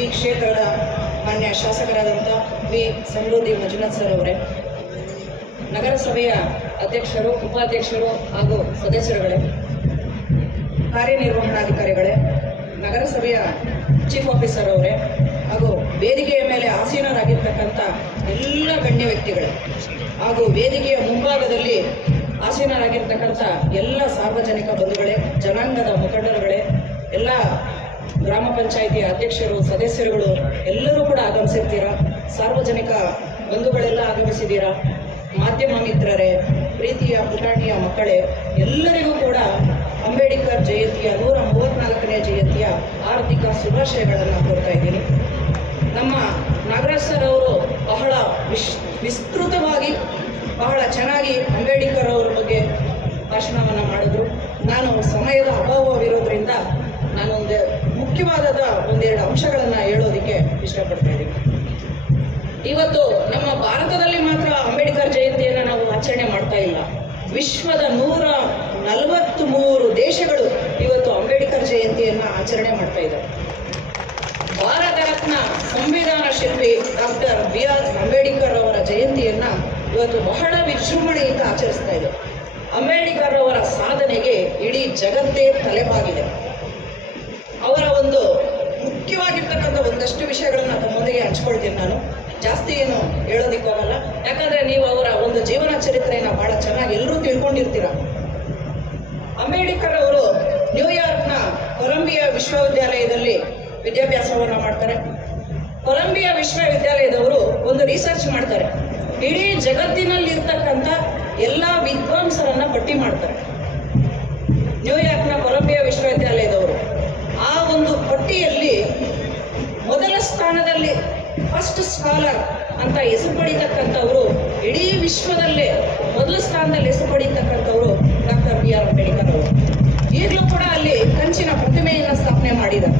ಈ ಕ್ಷೇತ್ರದ ಮಾನ್ಯ ಶಾಸಕರಾದಂಥ ವಿ. ಸಮೃದ್ಧಿ ಮಂಜುನಾಥ್ ಸರ್ ಅವರೇ, ನಗರಸಭೆಯ ಅಧ್ಯಕ್ಷರು, ಉಪಾಧ್ಯಕ್ಷರು ಹಾಗೂ ಸದಸ್ಯರುಗಳೇ, ಕಾರ್ಯನಿರ್ವಹಣಾಧಿಕಾರಿಗಳೇ, ನಗರಸಭೆಯ ಚೀಫ್ ಆಫೀಸರ್ ಅವರೇ ಹಾಗೂ ವೇದಿಕೆಯ ಮೇಲೆ ಆಸೀನರಾಗಿರ್ತಕ್ಕಂಥ ಎಲ್ಲ ಗಣ್ಯ ವ್ಯಕ್ತಿಗಳೇ ಹಾಗೂ ವೇದಿಕೆಯ ಮುಂಭಾಗದಲ್ಲಿ ಆಸೀನರಾಗಿರ್ತಕ್ಕಂಥ ಎಲ್ಲ ಸಾರ್ವಜನಿಕ ಬಂಧುಗಳೇ, ಜನಾಂಗದ ಮುಖಂಡರುಗಳೇ, ಎಲ್ಲ ಗ್ರಾಮ ಪಂಚಾಯಿತಿ ಅಧ್ಯಕ್ಷರು, ಸದಸ್ಯರುಗಳು ಎಲ್ಲರೂ ಕೂಡ ಆಗಮಿಸಿರ್ತೀರಾ? ಸಾರ್ವಜನಿಕ ಬಂಧುಗಳೆಲ್ಲ ಆಗಮಿಸಿದ್ದೀರಾ ಮಾಧ್ಯಮ ಮಿತ್ರರೇ, ಪ್ರೀತಿಯ ಪುಟಾಣಿಯ ಮಕ್ಕಳೇ, ಎಲ್ಲರಿಗೂ ಕೂಡ ಅಂಬೇಡ್ಕರ್ ಜಯಂತಿಯ ನೂರ ಮೂವತ್ನಾಲ್ಕನೇ ಜಯಂತಿಯ ಆರ್ಥಿಕ ಶುಭಾಶಯಗಳನ್ನು ಕೋರ್ತಾ ಇದ್ದೀನಿ. ನಮ್ಮ ನಾಗರಾಜ್ ಸರ್ ಅವರು ಬಹಳ ವಿಶ್, ವಿಸ್ತೃತವಾಗಿ, ಬಹಳ ಚೆನ್ನಾಗಿ ಅಂಬೇಡ್ಕರ್ ಅವರ ಬಗ್ಗೆ ಭಾಷಣವನ್ನು ಮಾಡಿದ್ರು. ನಾನು ಸಮಯದ ಅಭಾವವಿರೋದ್ರಿಂದ ನಾನೊಂದು ಮುಖ್ಯವಾದ ಒಂದೆರಡು ಅಂಶಗಳನ್ನ ಹೇಳೋದಕ್ಕೆ ಇಷ್ಟಪಡ್ತಾ ಇದ್ದೀನಿ. ಇವತ್ತು ನಮ್ಮ ಭಾರತದಲ್ಲಿ ಮಾತ್ರ ಅಂಬೇಡ್ಕರ್ ಜಯಂತಿಯನ್ನು ನಾವು ಆಚರಣೆ ಮಾಡ್ತಾ ಇಲ್ಲ. ವಿಶ್ವದ ನೂರ ನಲವತ್ತ್ ಮೂರು ದೇಶಗಳು ಇವತ್ತು ಅಂಬೇಡ್ಕರ್ ಜಯಂತಿಯನ್ನ ಆಚರಣೆ ಮಾಡ್ತಾ ಇದ್ದಾರೆ ಭಾರತ ರತ್ನ ಸಂವಿಧಾನ ಶಿಲ್ಪಿ ಡಾಕ್ಟರ್ ಬಿ ಆರ್ ಅಂಬೇಡ್ಕರ್ ಅವರ ಜಯಂತಿಯನ್ನ ಇವತ್ತು ಬಹಳ ವಿಜೃಂಭಣೆಯಿಂದ ಆಚರಿಸ್ತಾ ಇದೆ ಅಂಬೇಡ್ಕರ್ ಅವರ ಸಾಧನೆಗೆ ಇಡೀ ಜಗತ್ತೇ ತಲೆಬಾಗಿದೆ. ಅವರ ಒಂದು ಮುಖ್ಯವಾಗಿರ್ತಕ್ಕಂಥ ಒಂದಷ್ಟು ವಿಷಯಗಳನ್ನ ತಮ್ಮೊಂದಿಗೆ ಹಂಚ್ಕೊಳ್ತೀನಿ ನಾನು. ಜಾಸ್ತಿ ಏನು ಹೇಳೋದಿಕ್ಕೆ ಆಗಲ್ಲ ಯಾಕಂದ್ರೆ ನೀವು ಅವರ ಒಂದು ಜೀವನ ಚರಿತ್ರೆಯನ್ನ ಬಹಳ ಚೆನ್ನಾಗಿ ಎಲ್ಲರೂ ತಿಳ್ಕೊಂಡಿರ್ತೀರ. ಅಂಬೇಡ್ಕರ್ ಅವರು ನ್ಯೂಯಾರ್ಕ್ನ ಕೊಲಂಬಿಯಾ ವಿಶ್ವವಿದ್ಯಾಲಯದಲ್ಲಿ ವಿದ್ಯಾಭ್ಯಾಸವನ್ನ ಮಾಡ್ತಾರೆ. ಕೊಲಂಬಿಯಾ ವಿಶ್ವವಿದ್ಯಾಲಯದವರು ಒಂದು ರಿಸರ್ಚ್ ಮಾಡ್ತಾರೆ. ಇಡೀ ಜಗತ್ತಿನಲ್ಲಿ ಇರ್ತಕ್ಕಂಥ ಎಲ್ಲ ವಿದ್ವಾಂಸರನ್ನ ಪಟ್ಟಿ ಮಾಡ್ತಾರೆ. ನ್ಯೂಯಾರ್ಕ್ನ ಕೊಲಂಬಿಯಾ ವಿಶ್ವವಿದ್ಯಾಲಯದವರು. ಆ ಒಂದು ಪಟ್ಟಿಯಲ್ಲಿ ಮೊದಲ ಸ್ಥಾನದಲ್ಲಿ ಫಸ್ಟ್ ಸ್ಕಾಲರ್ ಅಂತ ಹೆಸರು ಪಡೀತಕ್ಕಂಥವರು ಇಡೀ ವಿಶ್ವದಲ್ಲೇ ಮೊದಲ ಸ್ಥಾನದಲ್ಲಿ ಹೆಸರು ಪಡೀತಕ್ಕಂಥವರು ಡಾಕ್ಟರ್ ಬಿ ಆರ್ ಅಂಬೇಡ್ಕರ್ ಅವರು. ಈಗಲೂ ಕೂಡ ಅಲ್ಲಿ ಕಂಚಿನ ಪ್ರತಿಮೆಯನ್ನು ಸ್ಥಾಪನೆ ಮಾಡಿದ್ದಾರೆ.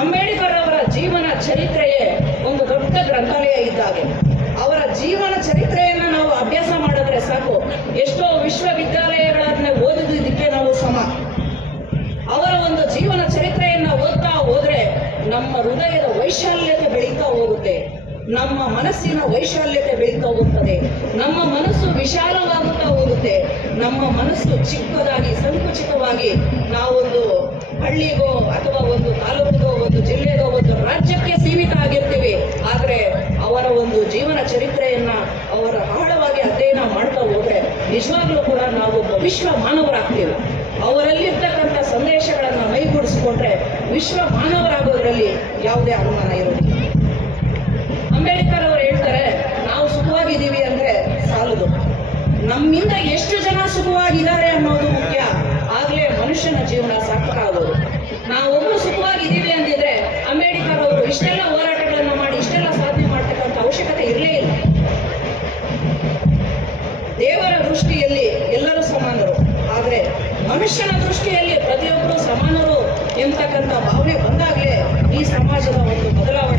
ಅಂಬೇಡ್ಕರ್ ಅವರ ಜೀವನ ಚರಿತ್ರೆಯೇ ಒಂದು ದೊಡ್ಡ ಗ್ರಂಥಾಲಯ ಇದ್ದಾಗೆ. ಅವರ ಜೀವನ ಚರಿತ್ರೆಯನ್ನು ನಾವು ಅಭ್ಯಾಸ ಮಾಡಿದ್ರೆ ಸಾಕು. ಎಷ್ಟೋ ವಿಶ್ವವಿದ್ಯಾಲಯಗಳನ್ನ ಓದಿದ್ದಕ್ಕೆ ನಾವು ಸಮ. ಅವರ ಒಂದು ಜೀವನ ಚರಿತ್ರೆಯನ್ನ ಓದ್ತಾ ಹೋದ್ರೆ ನಮ್ಮ ಹೃದಯದ ವೈಶಾಲ್ಯತೆ ಬೆಳೀತಾ ಹೋಗುತ್ತೆ. ನಮ್ಮ ಮನಸ್ಸಿನ ವೈಶಾಲ್ಯತೆ ಬೆಳೀತಾ ಹೋಗುತ್ತದೆ ನಮ್ಮ ಮನಸ್ಸು ವಿಶಾಲವಾಗುತ್ತಾ ಹೋಗುತ್ತೆ. ನಮ್ಮ ಮನಸ್ಸು ಚಿಕ್ಕದಾಗಿ, ಸಂಕುಚಿತವಾಗಿ ನಾವೊಂದು ಹಳ್ಳಿಗೋ ಅಥವಾ ಒಂದು ತಾಲೂಕಿಗೋ, ಒಂದು ಜಿಲ್ಲೆಗೋ, ಒಂದು ರಾಜ್ಯಕ್ಕೆ ಸೀಮಿತ ಆಗಿರ್ತೀವಿ. ಆದರೆ ಅವರ ಒಂದು ಜೀವನ ಚರಿತ್ರೆಯನ್ನ, ಅವರ ಆಳವಾಗಿ ಅಧ್ಯಯನ ಮಾಡ್ತಾ ಹೋದ್ರೆ ನಿಜವಾಗ್ಲೂ ಕೂಡ ನಾವು ವಿಶ್ವ ಮಾನವರಾಗ್ತೀವಿ. ಅವರಲ್ಲಿರ್ತಕ್ಕಂಥ ಸಂದೇಶಗಳನ್ನು ಮೈಗೂಡಿಸಿಕೊಂಡ್ರೆ ವಿಶ್ವ ಮಾನವರಾಗೋದ್ರಲ್ಲಿ ಯಾವುದೇ ಅನುಮಾನ ಇರೋದಿಲ್ಲ. ಅಂಬೇಡ್ಕರ್ ಅವರು ಹೇಳ್ತಾರೆ ನಾವು ಸುಖವಾಗಿದ್ದೀವಿ ಅಂದ್ರೆ ಸಾಲದು ನಮ್ಮಿಂದ ಎಷ್ಟು ಜನ ಸುಖವಾಗಿದ್ದಾರೆ ಅನ್ನೋದು ಮುಖ್ಯ. ಆಗ್ಲೇ ಮನುಷ್ಯನ ಜೀವನ ಸಾರ್ಥಕ ಆಗೋದು ನಾವೊಬ್ರು ಸುಖವಾಗಿದ್ದೀವಿ ಅಂದಿದ್ರೆ ಅಂಬೇಡ್ಕರ್ ಅವರು ಇಷ್ಟೆಲ್ಲ ಹೋರಾಟಗಳನ್ನ ಮಾಡಿ ಇಷ್ಟೆಲ್ಲ ಸಾಧನೆ ಮಾಡ್ತಕ್ಕಂಥ ಅವಶ್ಯಕತೆ ಇರಲೇ ಇಲ್ಲ. ದೇವರ ದೃಷ್ಟಿಯಲ್ಲಿ ಎಲ್ಲರೂ ಸಮಾನರು. ಆದ್ರೆ ಮನುಷ್ಯನ ದೃಷ್ಟಿಯಲ್ಲಿ ಪ್ರತಿಯೊಬ್ಬರು ಸಮಾನರು ಎಂತಕ್ಕಂಥ ಭಾವನೆ ಬಂದಾಗಲೇ ಈ ಸಮಾಜದ ಒಂದು ಬದಲಾವಣೆ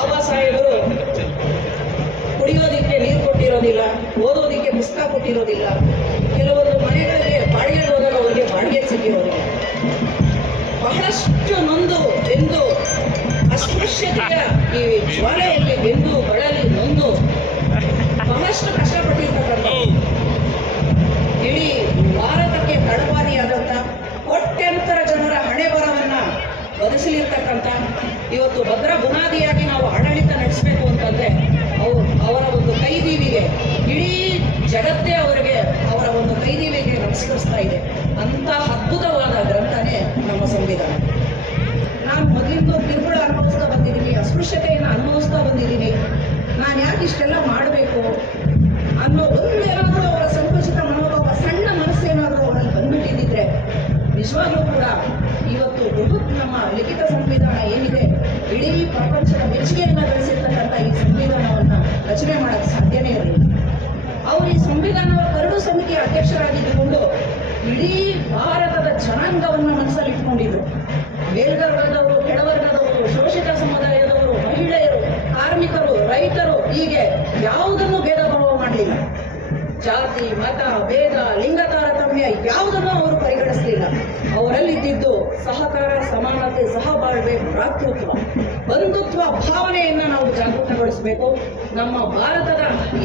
ಬಾಬಾ ಸಾಹೇಬರು ಕುಡಿಯೋದಿಕ್ಕೆ ನೀರು ಕೊಟ್ಟಿರೋದಿಲ್ಲ, ಓದೋದಿಕ್ಕೆ ಪುಸ್ತಕ ಕೊಟ್ಟಿರೋದಿಲ್ಲ. ಕೆಲವೊಂದು ಮನೆಗಳಿಗೆ ಬಾಡಿಗೆ ಹೋದಾಗ ಅವರಿಗೆ ಬಾಡಿಗೆ ಸಿಕ್ಕಿರೋದಿಲ್ಲ. ಬಹಳಷ್ಟು ನೊಂದು ಎಂದು ಅಸ್ಪೃಶ್ಯತೆಯ ಈ ಜ್ವಾಲೆಯಲ್ಲಿ ಬೆಂದು ಬಳಲಿ ಬದುಕಲಿರ್ತಕ್ಕಂಥ ಇವತ್ತು ಭದ್ರ ಬುನಾದಿಯಾಗಿ ನಾವು ಆಡಳಿತ ನಡೆಸಬೇಕು ಅಂತಂದರೆ ಅವರು ಅವರ ಒಂದು ಕೈದೀವಿಗೆ ಇಡೀ ಜಗತ್ತೇ ಅವರಿಗೆ ಅವರ ಒಂದು ಕೈದೀವಿಗೆ ನಮಸ್ಕರಿಸ್ತಾ ಇದೆ. ಅಂತ ಅದ್ಭುತವಾದ ಗ್ರಂಥನೇ ನಮ್ಮ ಸಂವಿಧಾನ. ನಾನು ಮೊದಲಿಂದ ಕಿರುಕುಳ ಅನುಭವಿಸ್ತಾ ಬಂದಿದ್ದೀನಿ, ಅಸ್ಪೃಶ್ಯತೆಯನ್ನು ಅನುಭವಿಸ್ತಾ ಬಂದಿದ್ದೀನಿ. ನಾನು ಯಾಕೆ ಇಷ್ಟೆಲ್ಲ ಮಾಡಬೇಕು ಅನ್ನೋ ಒಂದು ಅಧ್ಯಕ್ಷರಾಗಿದ್ದುಕೊಂಡು ಇಡೀ ಭಾರತದ ಜನಾಂಗವನ್ನು ಮನಸ್ಸಲ್ಲಿ ಇಟ್ಕೊಂಡಿದ್ರು. ಮೇಲ್ವರ್ಗದವರು, ಕೆಳವರ್ಗದವರು, ಶೋಷಿತ ಸಮುದಾಯದವರು, ಮಹಿಳೆಯರು, ಕಾರ್ಮಿಕರು, ರೈತರು, ಹೀಗೆ ಯಾವುದನ್ನು ಜಾತಿ, ಮತ, ಭೇದ ಲಿಂಗ ತಾರತಮ್ಯ ಯಾವುದನ್ನು ಅವರು ಪರಿಗಣಿಸಲಿಲ್ಲ. ಅವರಲ್ಲಿದ್ದಿದ್ದು ಸಹಕಾರ, ಸಮಾನತೆ, ಸಹಬಾಳ್ವೆ, ಭ್ರಾತೃತ್ವ, ಬಂಧುತ್ವ ಭಾವನೆಯನ್ನ ನಾವು ಜಾಗೃತಗೊಳಿಸಬೇಕು. ನಮ್ಮ ಭಾರತದ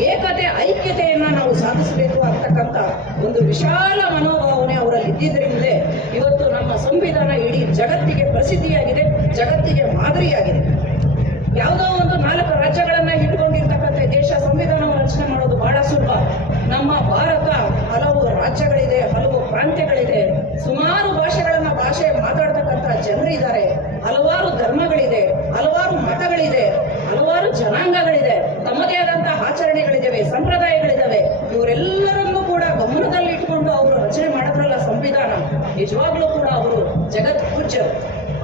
ಏಕತೆ, ಐಕ್ಯತೆಯನ್ನ ನಾವು ಸಾಧಿಸಬೇಕು ಅಂತಕ್ಕಂಥ ಒಂದು ವಿಶಾಲ ಮನೋಭಾವನೆ ಅವರಲ್ಲಿ ಇದ್ದಿದ್ದರಿಂದಲೇ ಇವತ್ತು ನಮ್ಮ ಸಂವಿಧಾನ ಇಡೀ ಜಗತ್ತಿಗೆ ಪ್ರಸಿದ್ಧಿಯಾಗಿದೆ, ಜಗತ್ತಿಗೆ ಮಾದರಿಯಾಗಿದೆ. ಯಾವುದೋ ಒಂದು ನಾಲ್ಕು ರಾಜ್ಯಗಳನ್ನ ಜನಾಂಗಗಳಿದೆ. ತಮ್ಮದೇ ಆದಂತಹ ಆಚರಣೆಗಳಿದ್ದಾವೆ ಸಂಪ್ರದಾಯಗಳಿದ್ದಾವೆ ಇವರೆಲ್ಲರನ್ನೂ ಕೂಡ ಗಮನದಲ್ಲಿ ಇಟ್ಕೊಂಡು ಅವರು ರಚನೆ ಮಾಡಿದ್ರಲ್ಲ ಸಂವಿಧಾನ, ನಿಜವಾಗ್ಲೂ ಕೂಡ ಅವರು ಜಗತ್ ಪೂಜ್ಯರು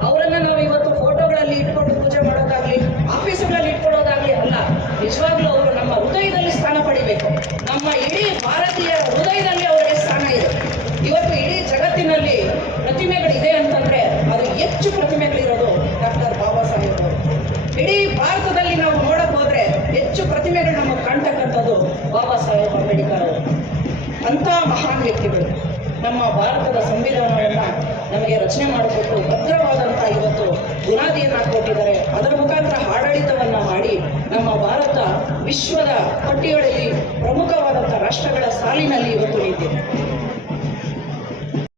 ಅವರನ್ನ ನಾವು ಇವತ್ತು ಫೋಟೋಗಳಲ್ಲಿ ಇಟ್ಕೊಂಡು ಪೂಜೆ ಮಾಡೋದಾಗ್ಲಿ, ಆಫೀಸುಗಳಲ್ಲಿ ಇಟ್ಕೊಳ್ಳೋದಾಗ್ಲಿ ಅಲ್ಲ, ನಿಜವಾಗ್ಲೂ ಅವರು ನಮ್ಮ ಹೃದಯದಲ್ಲಿ ಸ್ಥಾನ ಪಡಿಬೇಕು. ನಮ್ಮ ಇಡೀ ಭಾರತೀಯ ಹೃದಯದಲ್ಲಿ ಅವರಿಗೆ ಸ್ಥಾನ ಇದೆ. ಇವತ್ತು ಇಡೀ ಜಗತ್ತಿನಲ್ಲಿ ಪ್ರತಿಮೆಗಳಿದೆ ಅಂತಂದ್ರೆ ಅದು ಹೆಚ್ಚು ಪ್ರತಿಮೆಗಳಿರೋದು ಡಾಕ್ಟರ್ ಬಾಬಾ ಸಾಹೇಬ್ ಅವರು ಇಡೀ ಭಾರತದಲ್ಲಿ ನಾವು ನೋಡಕ್ ಹೋದ್ರೆ ಹೆಚ್ಚು ಪ್ರತಿಮೆಗಳು ನಮಗೆ ಕಾಣ್ತಕ್ಕಂಥದ್ದು ಬಾಬಾ ಸಾಹೇಬ್ ಅಂಬೇಡ್ಕರ್ ಅವರು. ಅಂತ ಮಹಾನ್ ವ್ಯಕ್ತಿಗಳು ನಮ್ಮ ಭಾರತದ ಸಂವಿಧಾನವನ್ನ ನಮಗೆ ರಚನೆ ಮಾಡಿಕೊಟ್ಟು ಭದ್ರವಾದಂಥ ಇವತ್ತು ಬುನಾದಿಯನ್ನ ಕೊಟ್ಟಿದ್ದಾರೆ. ಅದರ ಮುಖಾಂತರ ಆಡಳಿತವನ್ನ ಮಾಡಿ ನಮ್ಮ ಭಾರತ ವಿಶ್ವದ ಪಟ್ಟಿಗಳಲ್ಲಿ ಪ್ರಮುಖವಾದಂಥ ರಾಷ್ಟ್ರಗಳ ಸಾಲಿನಲ್ಲಿ ಇವತ್ತು ನಿಂತಿದೆ.